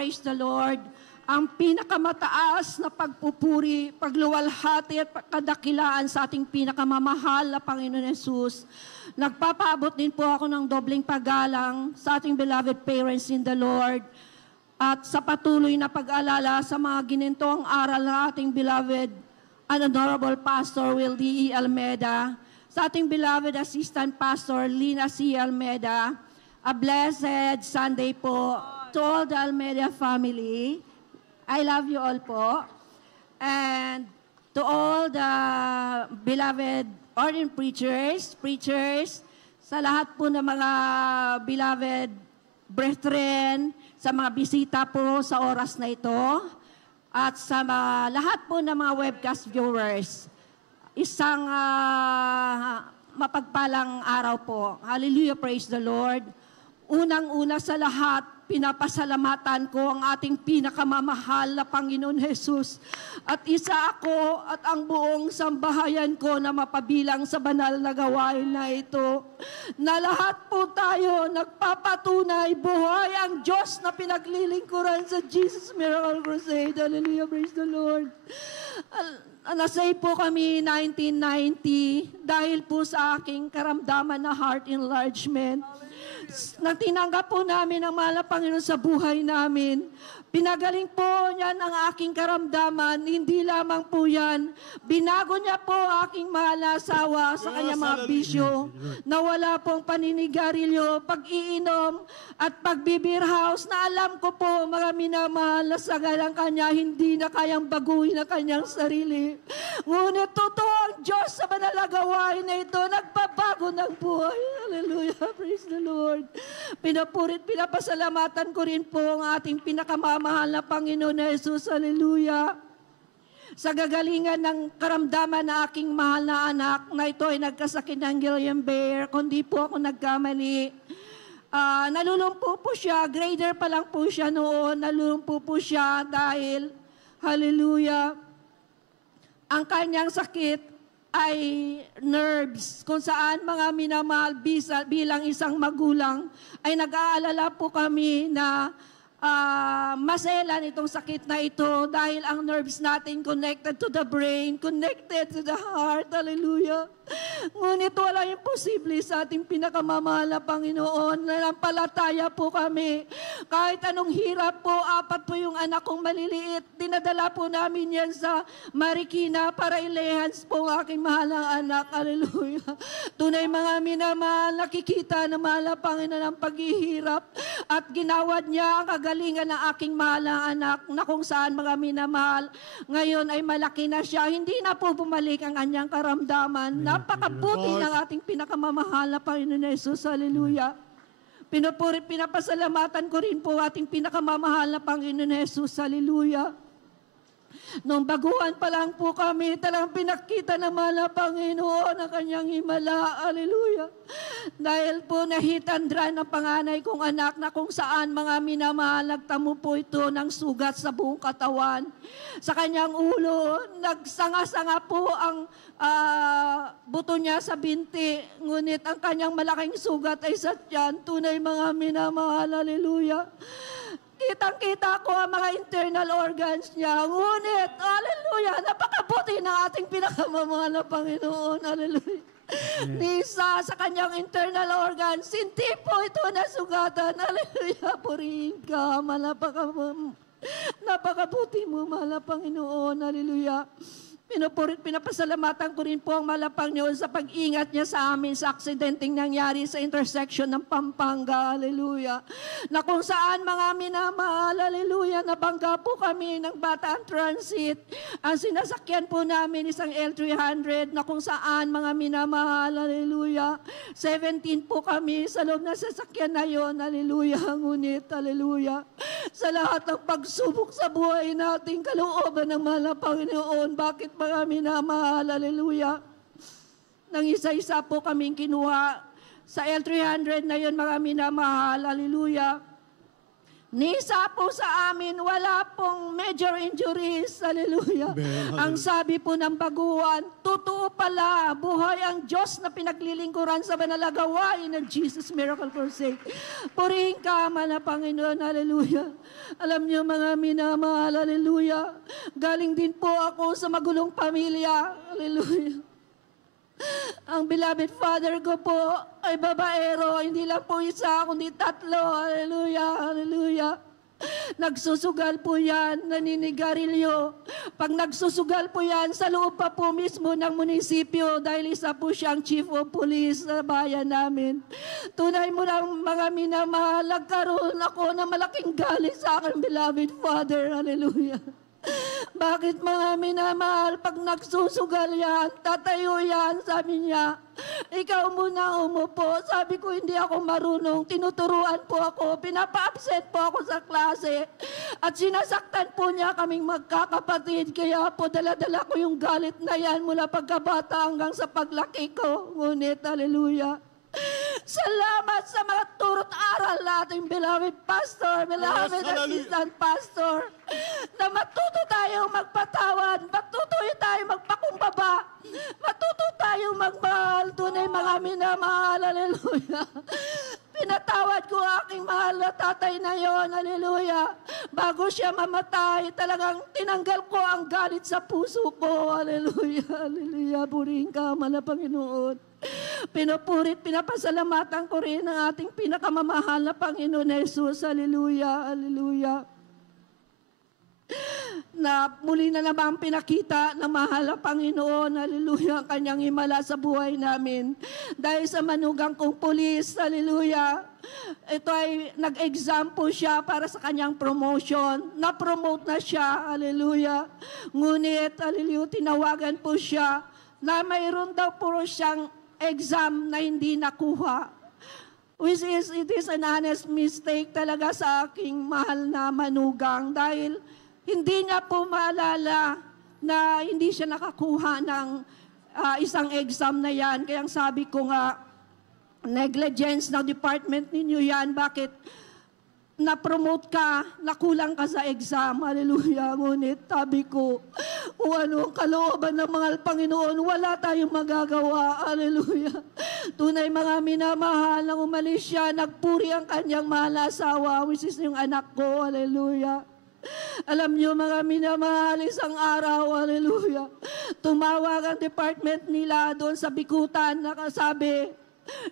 praise the Lord. Ang pinakamataas na pagpupuri, pagluwalhati at kadakilaan sa ating pinakamamahal na Panginoon Yesus. Nagpapaabot din po ako ng dobleng paggalang sa ating beloved parents in the Lord at sa patuloy na pag-alala sa mga ginintong aral ng ating beloved and honorable Pastor Will D. E. Almeida, sa ating beloved Assistant Pastor Lina C. Almeida. A blessed Sunday po to all the Almeida family. I love you all po. And to all the beloved ordained preachers, sa lahat po ng mga beloved brethren, sa mga bisita po sa oras na ito, at sa lahat po ng mga webcast viewers. Isang mapagpalang araw po. Hallelujah, praise the Lord. Unang-una sa lahat, pinapasalamatan ko ang ating pinakamamahal na Panginoon Jesus. At isa ako at ang buong sambahayan ko na mapabilang sa banal na gawain na ito. Na lahat po tayo nagpapatunay buhay ang Diyos na pinaglilingkuran sa Jesus Miracle Crusade. Hallelujah, praise the Lord. Nasay po kami 1990 dahil po sa aking karamdaman na heart enlargement. Nang tinanggap po namin ang mahal na Panginoon sa buhay namin, pinagaling po niya ang aking karamdaman, hindi lamang po yan. Binago niya po aking mahal na asawa sa kanyang mga bisyo, na wala pong paninigarilyo, pag-iinom, at pagbibir house, na alam ko po mga minamahal na sa galang kanya, hindi na kayang baguhin ang kanyang sarili. Ngunit totoo ang Diyos sa banal na gawain na ito, nagpabago ng buhay. Hallelujah, praise the Lord. Pinapurit, pinapasalamatan ko rin po ang ating pinakamamahal na Panginoon na Jesus. Hallelujah. Sa gagalingan ng karamdaman na aking mahal na anak na ito ay nagkasakit ng Guillain-Barré, kundi po ako nagkamali. Nalulumpo po siya, grader pa lang po siya noon, nalulumpo po siya dahil, hallelujah, ang kanyang sakit ay nerves, kung saan mga minamahal bilang isang magulang ay nag-aalala po kami na maselan itong sakit na ito dahil ang nerves natin connected to the brain, connected to the heart. Hallelujah. Ngunit wala imposible sa ating pinakamamahal na Panginoon. Nanampalataya po kami. Kahit anong hirap po, 4 po yung anak kong maliliit. Dinadala po namin yan sa Marikina para ilehans po ang aking mahalang anak. Hallelujah. Tunay mga minamahal, nakikita na mahal na Panginoon ang paghihirap at ginawad niya ang kagalingan ng aking mahalang anak na kung saan mga minamahal. Ngayon ay malaki na siya. Hindi na po bumalik ang kanyang karamdaman. Napakabuti ng ating pinakamamahal na Panginoon Jesus. Hallelujah. Pinupuri, pinapasalamatan ko rin po ating pinakamamahal na Panginoon Jesus. Hallelujah. Nung baguhan pa lang po kami, talagang pinakita naman na Panginoon ang kanyang himala. Hallelujah. Dahil po nahitandran ng panganay kong anak na kung saan mga minamahal, nagtamo po ito ng sugat sa buong katawan. Sa kanyang ulo, nagsanga-sanga po ang buto niya sa binti. Ngunit ang kanyang malaking sugat ay sa tiyan. Tunay mga minamahal. Hallelujah. Kitang-kita ko ang mga internal organs niya. Ngunit, hallelujah, napakabuti ng ating pinakamamahal na Panginoon. Hallelujah. Nisa sa kanyang internal organs, hindi po ito nasugatan. Hallelujah, purihin ka. Napakabuti mo, mahal na Panginoon. Hallelujah. Pinupurit, pinapasalamatan ko rin po ang malapang niyo sa pag-ingat niya sa amin sa aksidenteng nangyari sa intersection ng Pampanga. Hallelujah. Na kung saan mga minamahal, hallelujah, nabangga po kami ng Bataan Transit. Ang sinasakyan po namin isang L300 na kung saan mga minamahal, hallelujah. 17 po kami sa loob ng sasakyan na yon, hallelujah. Ngunit, hallelujah. Sa lahat ng pagsubok sa buhay natin, kalooban ng mahal na Panginoon, bakit mga minamahal, hallelujah. Nang isa-isa po kaming kinuha sa L300 na yun, mga minamahal, hallelujah. Ni isa po sa amin, wala pong major injuries. Hallelujah. Ang sabi po ng baguhan, totoo pala, buhay ang Diyos na pinaglilingkuran sa banalagawain ng Jesus Miracle Crusade. Purihin ka, man na Panginoon. Hallelujah. Alam niyo mga minamahal, hallelujah. Galing din po ako sa magulong pamilya. Hallelujah. Ang beloved father ko po ay babaero, hindi lang po isa, kundi tatlo. Hallelujah, hallelujah. Nagsusugal po yan, naninigarilyo. Pag nagsusugal po yan, sa loob pa po mismo ng munisipyo dahil isa po siyang chief of police sa bayan namin. Tunay mo lang mga minamahal, nagkaroon ako ng malaking galit sa aking beloved father. Hallelujah. Bakit mga minamahal, pag nagsusugal yan, tatayo yan, sabi niya, ikaw muna umupo. Sabi ko, hindi ako marunong, tinuturuan po ako, pinapa-absent po ako sa klase, at sinasaktan po niya kaming magkakapatid, kaya po dala-dala ko yung galit na yan mula pagkabata hanggang sa paglaki ko. Ngunit, hallelujah, salamat sa mga turot aral nating beloved pastor, beloved assistant pastor, na matuto tayong magpatawad, matuto tayong magpakumbaba, matuto tayong magmahal. Tunay mga minamahal, hallelujah. Pinatawad ko aking mahal na tatay na yon, hallelujah. Bago siya mamatay, talagang tinanggal ko ang galit sa puso ko, hallelujah, hallelujah. Purihin ka, man na Panginoon. Pinupurit, pinapasalamatan ko rin ang ating pinakamamahal na Panginoon Jesus, hallelujah, hallelujah. Na muli na naman pinakita ng mahal na Panginoon, hallelujah, ang kanyang himala sa buhay namin. Dahil sa manugang kong pulis, hallelujah, ito ay nag-exam po siya para sa kanyang promotion. Na-promote na siya, hallelujah. Ngunit, hallelujah, tinawagan po siya na mayroon daw po siyang exam na hindi nakuha. Which is, it is an honest mistake talaga sa aking mahal na manugang dahil hindi niya po maalala na hindi siya nakakuha ng isang exam na yan. Kaya sabi ko nga, negligence ng department ninyo yan. Bakit na-promote ka, nakulang ka sa exam? Hallelujah. Ngunit sabi ko, kung ano ang kalooban ng mga Panginoon, wala tayong magagawa. Hallelujah. Tunay mga minamahal, nang umalis siya, nagpuri ang kanyang mahal na asawa, which is yung anak ko. Hallelujah. Alam niyo mga minamahal, isang araw, hallelujah, tumawag ang department nila doon sa Bikutan, nakasabi,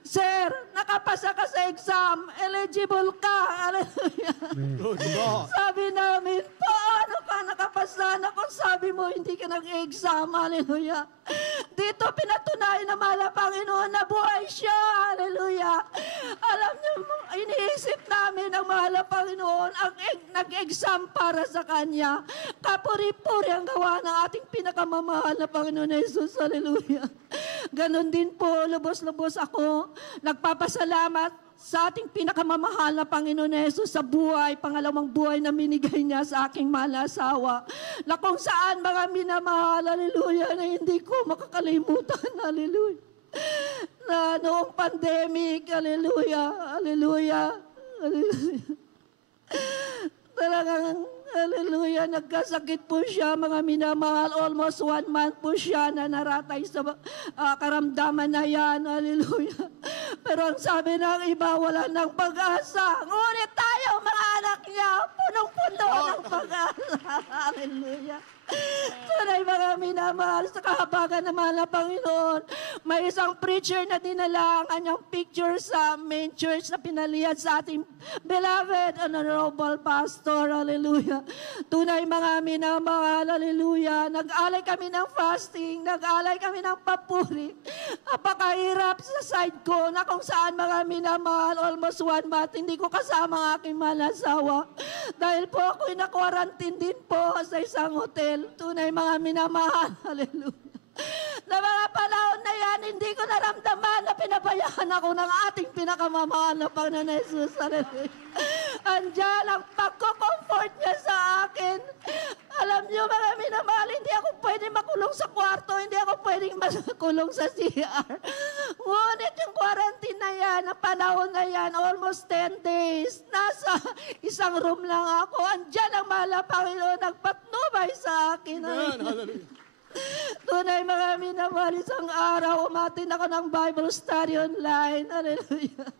Sir, nakapasa ka sa exam, eligible ka. Hallelujah. Sabi namin, paano ka nakapasa? Naku, sabi mo, hindi ka nag-exam. Hallelujah. Dito pinatunayan na mahal na Panginoon na buhay siya. Hallelujah. Alam niyo, iniisip namin ang mahal na Panginoon ang nag-exam para sa Kanya. Kapuri-puri ang gawa ng ating pinakamamahal na Panginoon Jesus. Hallelujah. Ganon din po, lubos-lubos ako, nagpapasalamat sa ating pinakamamahal na Panginoon Jesus sa buhay, pangalawang buhay na minigay niya sa aking mahal na asawa, na kung saan mga minamahal, hallelujah, na hindi ko makakalimutan, hallelujah, na noong pandemic, hallelujah, hallelujah, hallelujah, talagang hallelujah, nagkasakit po siya, mga minamahal. Almost 1 month po siya na naratay sa karamdaman na yan. Hallelujah. Pero ang sabi ng iba, wala ng pag-asa. Ngunit tayo, mga anak niya, punong-puno ng pag-asa. Hallelujah. Tunay mga minamahal, sa kahabagan ng mahal na Panginoon, may isang preacher na dinala ang kanyang picture sa main church na pinalihad sa ating beloved honorable pastor. Hallelujah. Tunay mga minamahal, hallelujah. Nag-alay kami ng fasting, nag-alay kami ng papuri. Napakahirap sa side ko na kung saan mga minamahal, almost 1 month, hindi ko kasama ang aking mahal na asawa. Dahil po ako'y na-quarantine din po sa isang hotel. Tunay mga minamahal, hallelujah. Na mga panahon na yan, hindi ko naramdaman na pinabayaan ako ng ating pinakamamahal na Panginoon Jesus, hallelujah. Andiyan ang pagko-comfort niya sa akin. Alam niyo mga minamahal, hindi ako pwedeng makulong sa kwarto, hindi ako pwedeng makulong sa CR. Ngunit yung quarantine na yan, ang panahon na yan, almost 10 days, nasa isang room lang ako. Andiyan ang mahal na Panginoon, nagpatnubay sa akin. Amen. Hallelujah. Tunay mga minamahal, isang araw, umatin ako ng Bible study online. Hallelujah.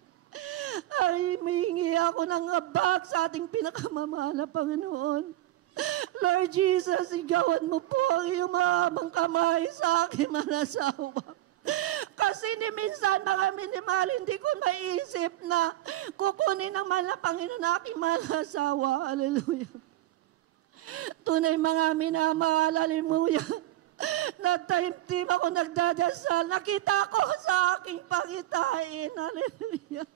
Ay, humingi ako ng abak sa ating pinakamamahal na Panginoon. Lord Jesus, igawan mo po ang iyong mahabang kamay sa aking mga asawa. Kasi ni minsan mga minimal, hindi ko maisip na kukunin ng mahal na Panginoon na aking mahal na asawa. Hallelujah. Tunay mga minamahal, hallelujah. Nagtaimtim ako nagdadasal. Nakita ko sa aking pangitain. Hallelujah.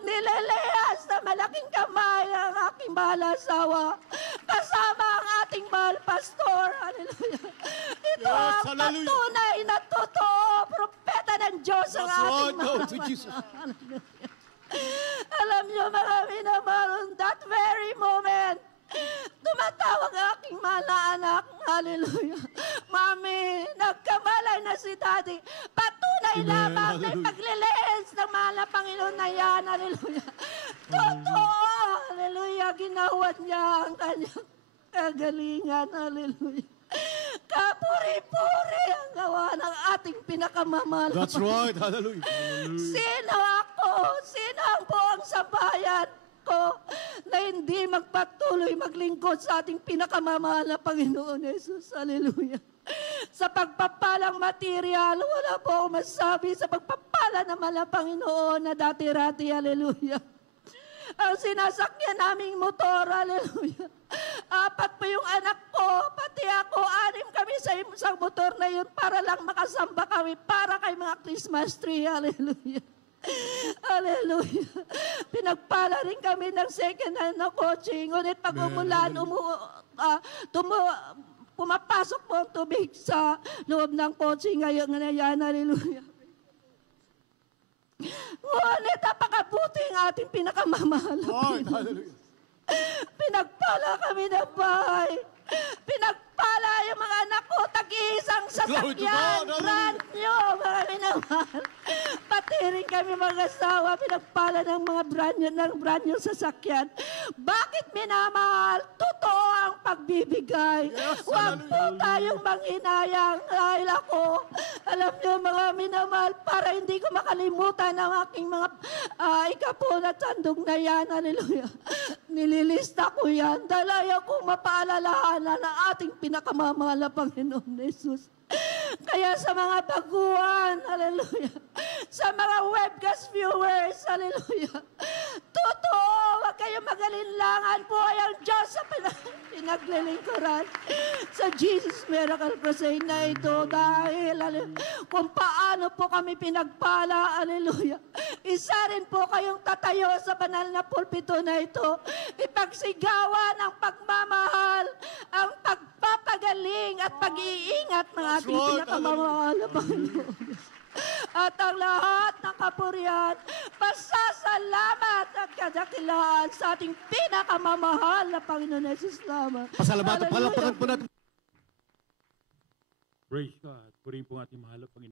Nilaleyas na malaking kamay ang aking mahal na asawa. Kasama ang ating mahal pastor. Hallelujah. Ito Yes, ang hallelujah. patunay na totoo. Propeta ng Diyos ang That's ating right. mahal. Go to Jesus. Alam niyo mga minamahal, on that very moment, tumatawag ang aking mahal na anak. Hallelujah. Mami, nagkamalay na si Daddy. Patunay Amen. lamang na Hallelujah. paglilihis ng mahal na Panginoon na yan. Hallelujah. Totoo. Hallelujah. Ginawad niya ang kanyang kagalingan. Hallelujah. Kapuri-puri ang gawa ng ating pinakamamahal. That's right. Hallelujah. Sino ako? Sino ang buong sambayan ko na hindi magpatuloy maglingkod sa ating pinakamamahal na Panginoon Jesus? Hallelujah. Sa pagpapalang material, wala po ako masabi sa pagpapala ng mahal na Panginoon na dati-rati. Hallelujah. Ang sinasakyan naming motor, hallelujah. 4 po yung anak ko, pati ako, 6 kami sa isang motor na yun para lang makasamba kami, para kay mga Christmas tree, hallelujah. Hallelujah. Pinagpala rin kami ng second hand na kotse, ngunit pag umulan, pumapasok po ang tubig sa loob ng kotse ngayon na yan, hallelujah. Ngunit napakabuti ang ating pinakamamahal. Lord, hallelujah. Pinagpala kami ng bahay. Pinagpala yung mga anak ko, tag-iisang Glory to sasakyan. God, hallelujah. Brand new, mga minamahal. Pati rin kami mag-asawa, pinagpala ng mga brand new sasakyan. Bakit minamahal? Totoo ang pagbibigay. Yes, Huwag po hallelujah. tayong manghinayang dahil ako, alam niyo mga minamahal, para hindi ko makalimutan ang aking mga ikapon at sandong na yan. Hallelujah. Nililista ko yan dahil ayaw kong mapaalalahanan na ating pinakamamahal na Panginoon Jesus. Kaya sa mga baguhan, hallelujah, sa mga webcast viewers, hallelujah, totoo, huwag kayong magalinlangan po ay ang Diyos sa pinaglilingkuran sa Jesus Miracle Crusade na ito dahil, hallelujah, kung paano po kami pinagpala, hallelujah, isa rin po kayong tatayo sa banal na pulpito na ito, ipagsigawan ang pagmamahal, ang pagpapagaling at pag-iingat ng ating right, pinakamamahal na Panginoon. At ang lahat ng kapurihan, pasasalamat at kadakilaan sa ating pinakamamahal na Panginoon Jesus lamang. Pasalamatan, Hallelujah. palapakan po natin. Praise God. Purihin po ang ating mahal na Panginoon.